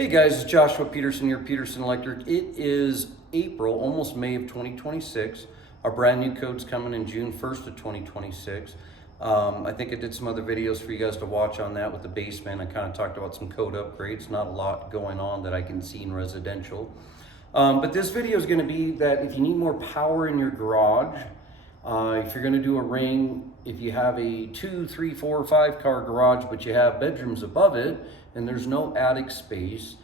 Hey guys, it's Joshua Peterson here, Peterson Electric. It is April, almost May of 2026. Our brand new code's coming in June 1st of 2026. I think I did some other videos for you guys to watch on that with the basement. I kind of talked about some code upgrades, not a lot going on that I can see in residential. But this video is going to be that if you need more power in your garage, if you're going to do a ring, if you have a 2, 3, 4, 5 car garage, but you have bedrooms above it and there's no attic space,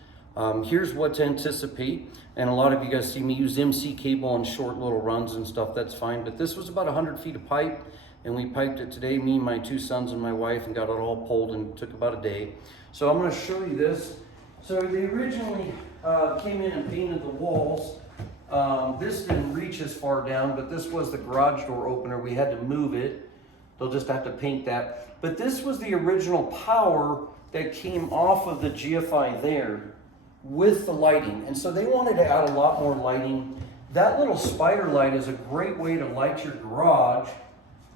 here's what to anticipate. And a lot of you guys see me use MC cable on short little runs and stuff, that's fine. But this was about 100 feet of pipe, and we piped it today, me, my 2 sons, and my wife, and got it all pulled, and it took about a day. So I'm going to show you this. So they originally came in and painted the walls. This didn't reach as far down, but this was the garage door opener. We had to move it. They'll just have to paint that. But this was the original power that came off of the GFI there with the lighting. And so they wanted to add a lot more lighting. That little spider light is a great way to light your garage,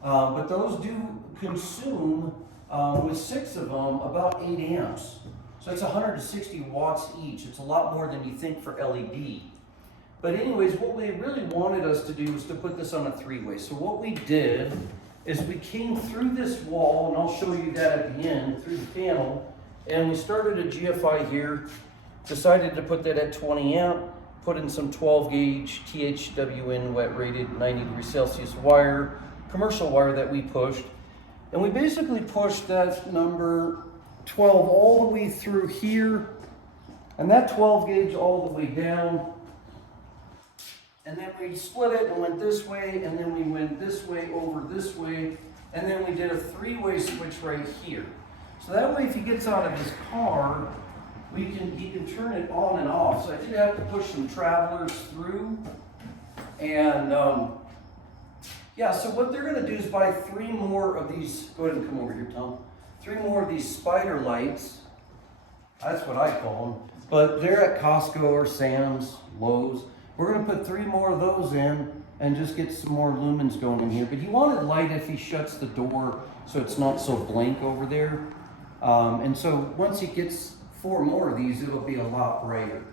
but those do consume, with 6 of them, about 8 amps. So it's 160 watts each. It's a lot more than you think for LED. But anyways, what they really wanted us to do was to put this on a 3-way. So what we did is we came through this wall, and I'll show you that at the end, through the panel, and we started a GFI here, decided to put that at 20 amp, put in some 12 gauge THWN wet rated 90 degrees Celsius wire, commercial wire that we pushed, and we basically pushed that number 12 all the way through here, and that 12 gauge all the way down. And then we split it and went this way, and then we went this way over this way, and then we did a 3-way switch right here. So that way, if he gets out of his car, he can turn it on and off. So I did have to push some travelers through, and yeah. So what they're going to do is buy 3 more of these. Go ahead and come over here, Tom. 3 more of these spider lights. That's what I call them. But they're at Costco or Sam's, Lowe's. We're going to put 3 more of those in and just get some more lumens going in here. But he wanted light if he shuts the door so it's not so blank over there. And so once he gets 4 more of these, it'll be a lot brighter.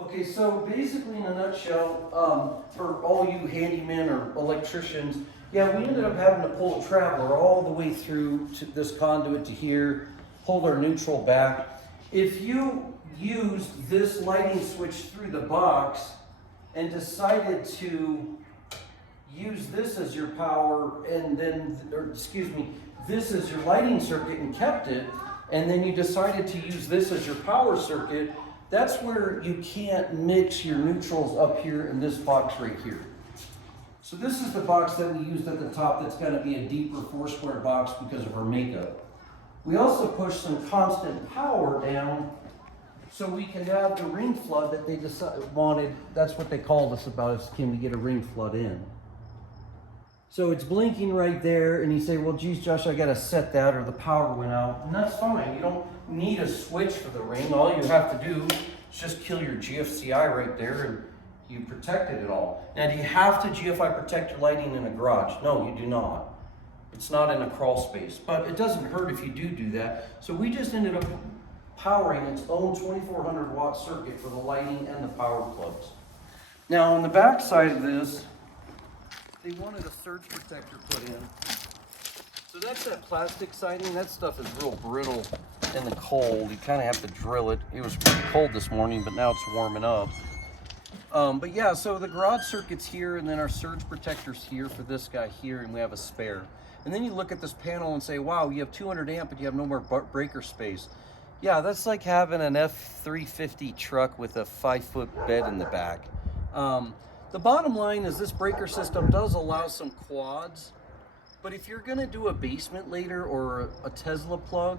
Okay, so basically in a nutshell, for all you handymen or electricians, yeah, we ended up having to pull a traveler all the way through to this conduit to here, pull our neutral back. If you use this lighting switch through the box and decided to use this as your power and then, or excuse me, this as your lighting circuit and kept it, and then you decided to use this as your power circuit, that's where you can't mix your neutrals up here in this box right here. So this is the box that we used at the top that's going to be a deeper 4-square box because of our makeup. We also pushed some constant power down so we can have the ring flood that they wanted. That's what they called us about, is can we get a ring flood in? So it's blinking right there, and you say, well, geez, Josh, I got to set that or the power went out. And that's fine. You don't need a switch for the ring. All you have to do is just kill your GFCI right there, and you protected it all. Now, do you have to GFI protect your lighting in a garage? No, you do not. It's not in a crawl space, but it doesn't hurt if you do that. So we just ended up powering its own 2400 watt circuit for the lighting and the power plugs. Now on the back side of this, they wanted a surge protector put in. So that's that plastic siding. That stuff is real brittle in the cold. You kind of have to drill it. It was pretty cold this morning, but now it's warming up. But yeah, so the garage circuit's here, and then our surge protector's here for this guy here, and we have a spare. And then you look at this panel and say, wow, you have 200 amp, but you have no more breaker space. Yeah, that's like having an F-350 truck with a 5-foot bed in the back. The bottom line is this breaker system does allow some quads, but if you're gonna do a basement later or a Tesla plug,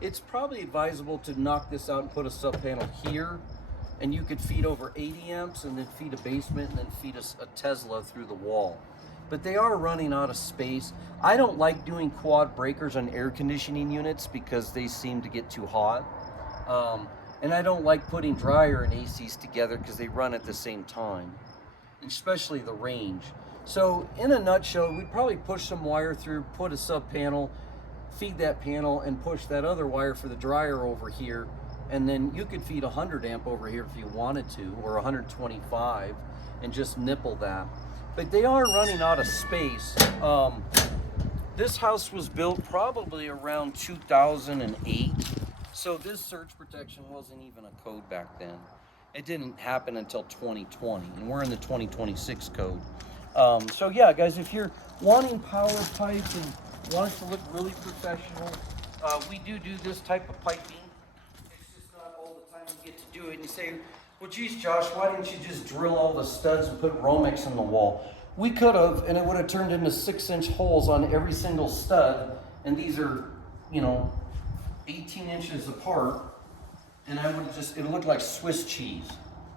it's probably advisable to knock this out and put a sub panel here, and you could feed over 80 amps and then feed a basement and then feed a Tesla through the wall. But they are running out of space. I don't like doing quad breakers on air conditioning units because they seem to get too hot. And I don't like putting dryer and ACs together because they run at the same time, especially the range. So in a nutshell, we'd probably push some wire through, put a sub panel, feed that panel, and push that other wire for the dryer over here, and then you could feed 100 amp over here if you wanted to, or 125, and just nipple that. But they are running out of space. This house was built probably around 2008, so this surge protection wasn't even a code back then. It didn't happen until 2020, and we're in the 2026 code. So yeah, guys, if you're wanting power pipe and want it to look really professional, we do this type of piping. It's just not all the time you get to do it. And you say, well, geez, Josh, why didn't you just drill all the studs and put Romex in the wall? We could have, and it would have turned into 6-inch holes on every single stud. And these are, you know, 18 inches apart. And I would just, it looked like Swiss cheese.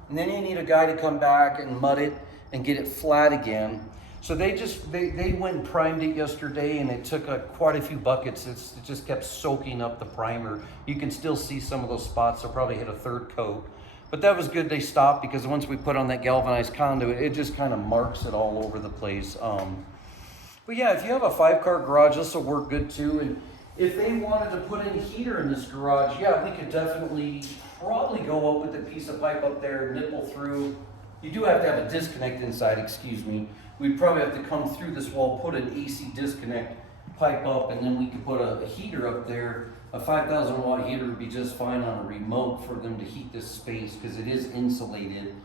And then you need a guy to come back and mud it and get it flat again. So they went and primed it yesterday, and it took quite a few buckets. It just kept soaking up the primer. You can still see some of those spots. They'll probably hit a third coat. But that was good they stopped, because once we put on that galvanized conduit, it just kind of marks it all over the place. But yeah, if you have a 5-car garage, this will work good too. And if they wanted to put in a heater in this garage, yeah, we could definitely probably go up with a piece of pipe up there, nipple through. You do have to have a disconnect inside, excuse me. We'd probably have to come through this wall, put an AC disconnect pipe up, and then we could put a heater up there. A 5,000 watt heater would be just fine on a remote for them to heat this space, because it is insulated.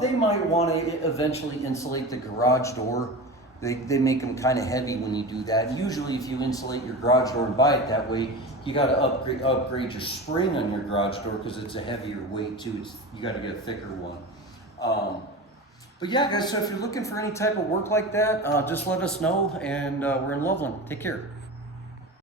They might want to eventually insulate the garage door. They make them kind of heavy when you do that. Usually if you insulate your garage door and buy it that way, you got to upgrade your spring on your garage door, because it's a heavier weight too. You got to get a thicker one. But yeah, guys, so if you're looking for any type of work like that, just let us know, and we're in Loveland. Take care.